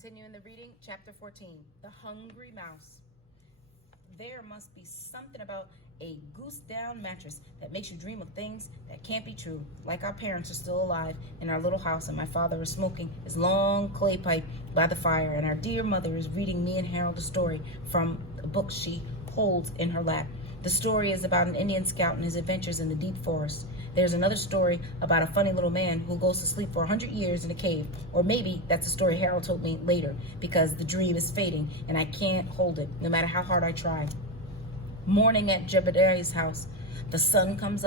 Continuing the reading, chapter 14, The Hungry Mouse. There must be something about a goose-down mattress that makes you dream of things that can't be true. Like our parents are still alive in our little house, and my father is smoking his long clay pipe by the fire, and our dear mother is reading me and Harold a story from a book she holds in her lap. The story is about an Indian scout and his adventures in the deep forest. There's another story about a funny little man who goes to sleep for 100 years in a cave. Or maybe that's a story Harold told me later, because the dream is fading and I can't hold it, no matter how hard I try. Morning at Jebediah's house. The sun comes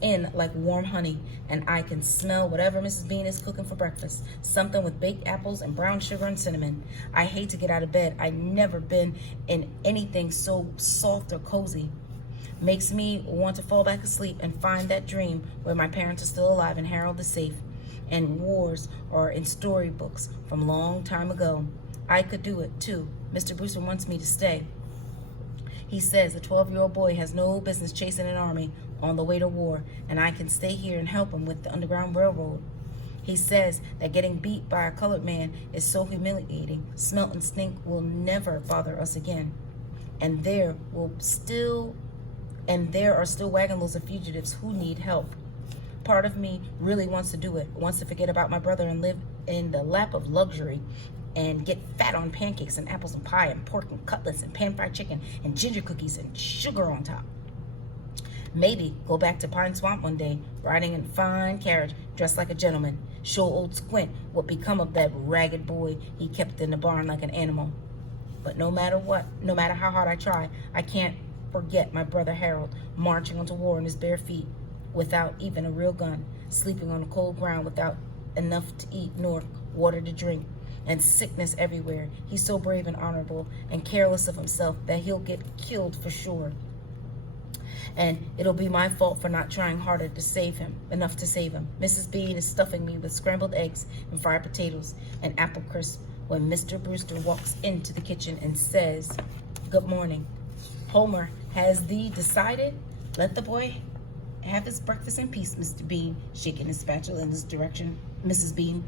in like warm honey, and I can smell whatever Mrs. Bean is cooking for breakfast. Something with baked apples and brown sugar and cinnamon. I hate to get out of bed. I've never been in anything so soft or cozy. Makes me want to fall back asleep and find that dream where my parents are still alive and Harold is safe, and wars are in storybooks from a long time ago. I could do it too. Mr. Brewster wants me to stay. He says a 12-year-old boy has no business chasing an army on the way to war, and I can stay here and help him with the Underground Railroad. He says that getting beat by a colored man is so humiliating, smelt and stink will never bother us again. And there are still wagon loads of fugitives who need help. Part of me really wants to do it, wants to forget about my brother and live in the lap of luxury and get fat on pancakes and apples and pie and pork and cutlets and pan-fried chicken and ginger cookies and sugar on top. Maybe go back to Pine Swamp one day, riding in a fine carriage, dressed like a gentleman. Show old Squint what become of that ragged boy he kept in the barn like an animal. But no matter what, no matter how hard I try, I can't forget my brother Harold marching onto war on his bare feet without even a real gun, sleeping on the cold ground without enough to eat nor water to drink, and sickness everywhere. He's so brave and honorable and careless of himself that he'll get killed for sure. And it'll be my fault for not trying harder to save him, enough to save him. Mrs. Bean is stuffing me with scrambled eggs and fried potatoes and apple crisp when Mr. Brewster walks into the kitchen and says, "Good morning. Homer, has thee decided? Let the boy have his breakfast in peace, Mr. Bean," shaking his spatula in this direction. Mrs. Bean.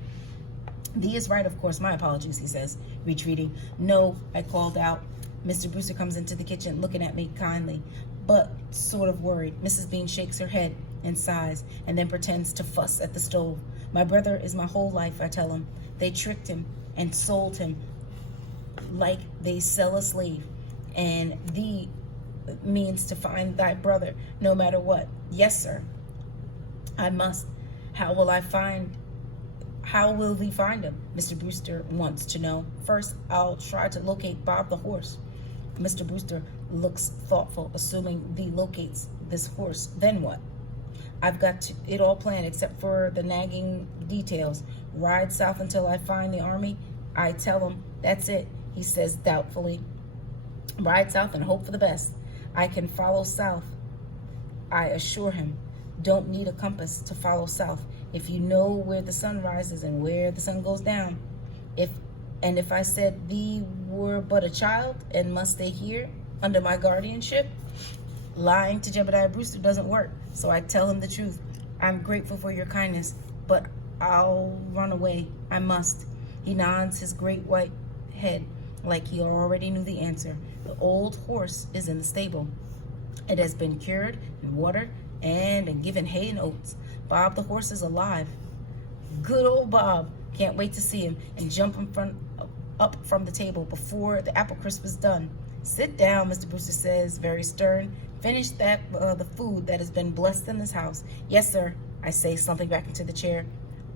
"Thee is right, of course. My apologies," he says, retreating. "No," I called out. Mr. Brewster comes into the kitchen, looking at me kindly, but sort of worried. Mrs. Bean shakes her head and sighs, and then pretends to fuss at the stove. "My brother is my whole life," I tell him. "They tricked him and sold him like they sell a slave, and thee means to find thy brother no matter what." "Yes, sir, I must. How will thee find him?" Mr. Brewster wants to know. "First, I'll try to locate Bob the horse." Mr. Brewster looks thoughtful, assuming thee locates this horse. "Then what?" "I've got it all planned except for the nagging details. Ride south until I find the army." I tell him. "That's it," he says doubtfully. "Ride south and hope for the best." "I can follow south," I assure him. "Don't need a compass to follow south if you know where the sun rises and where the sun goes down. If I said thee were but a child and must stay here under my guardianship?" Lying to Jebediah Brewster doesn't work, so I tell him the truth. "I'm grateful for your kindness, but I'll run away. I must." He nods his great white head like he already knew the answer. "The old horse is in the stable. It has been cured and watered and been given hay and oats. Bob the horse is alive." Good old Bob. Can't wait to see him and jump up from the table before the apple crisp is done. "Sit down," Mr. Brewster says, very stern. "Finish the food that has been blessed in this house." "Yes, sir," I say, slumping back into the chair.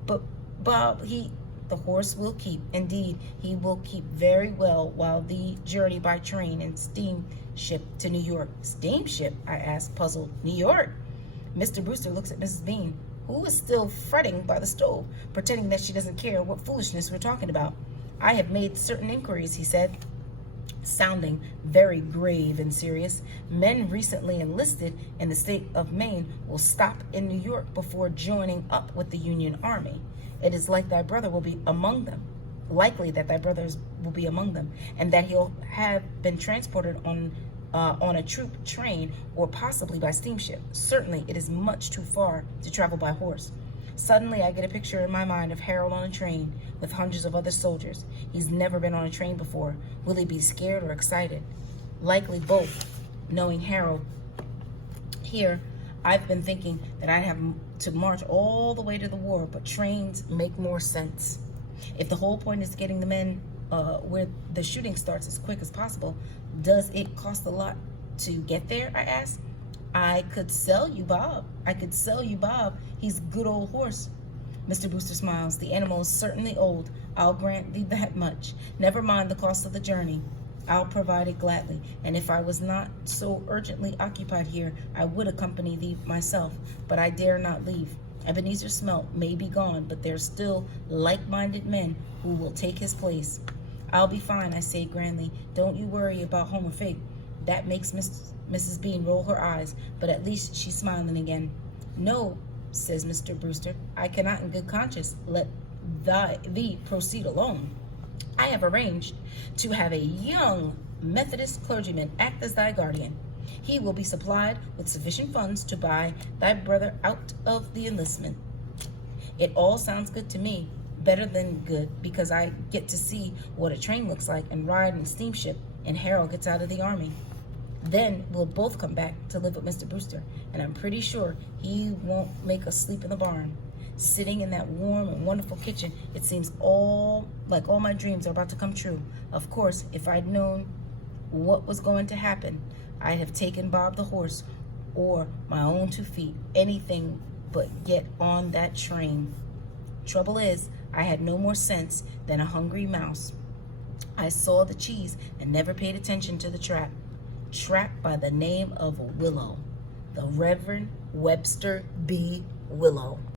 "But Bob, the horse will keep. Indeed, he will keep very well while the journey by train and steamship to New York." "Steamship?" I ask, puzzled. "New York?" Mr. Brewster looks at Mrs. Bean, who is still fretting by the stove, pretending that she doesn't care what foolishness we're talking about. "I have made certain inquiries," he said, sounding very grave and serious. "Men recently enlisted in the state of Maine will stop in New York before joining up with the Union Army. It is likely that thy brother will be among them, and that he'll have been transported on a troop train or possibly by steamship. Certainly it is much too far to travel by horse. Suddenly, I get a picture in my mind of Harold on a train with hundreds of other soldiers. He's never been on a train before. Will he be scared or excited? Likely both. Knowing Harold here, I've been thinking that I'd have to march all the way to the war, but trains make more sense. If the whole point is getting the men where the shooting starts as quick as possible, does it cost a lot to get there? I asked. I could sell you Bob. He's a good old horse. Mr. Brewster smiles. The animal is certainly old. I'll grant thee that much. Never mind the cost of the journey. I'll provide it gladly, and if I was not so urgently occupied here, I would accompany thee myself, but I dare not leave. Ebenezer Smelt may be gone, but there's still like-minded men who will take his place. I'll be fine, I say grandly. Don't you worry about Homer Figg. That makes Mrs. Bean roll her eyes, but at least she's smiling again. No, says Mr. Brewster, I cannot in good conscience let thee proceed alone. I have arranged to have a young Methodist clergyman act as thy guardian. He will be supplied with sufficient funds to buy thy brother out of the enlistment. It all sounds good to me, better than good, because I get to see what a train looks like and ride in a steamship, and Harold gets out of the army. Then we'll both come back to live with Mr. Brewster, and I'm pretty sure he won't make us sleep in the barn. Sitting in that warm and wonderful kitchen, it seems all my dreams are about to come true. Of course, if I'd known what was going to happen, I'd have taken Bob the horse or my own 2 feet, anything but get on that train. Trouble is, I had no more sense than a hungry mouse. I saw the cheese and never paid attention to the trap. Trapped by the name of Willow, the Reverend Webster B. Willow.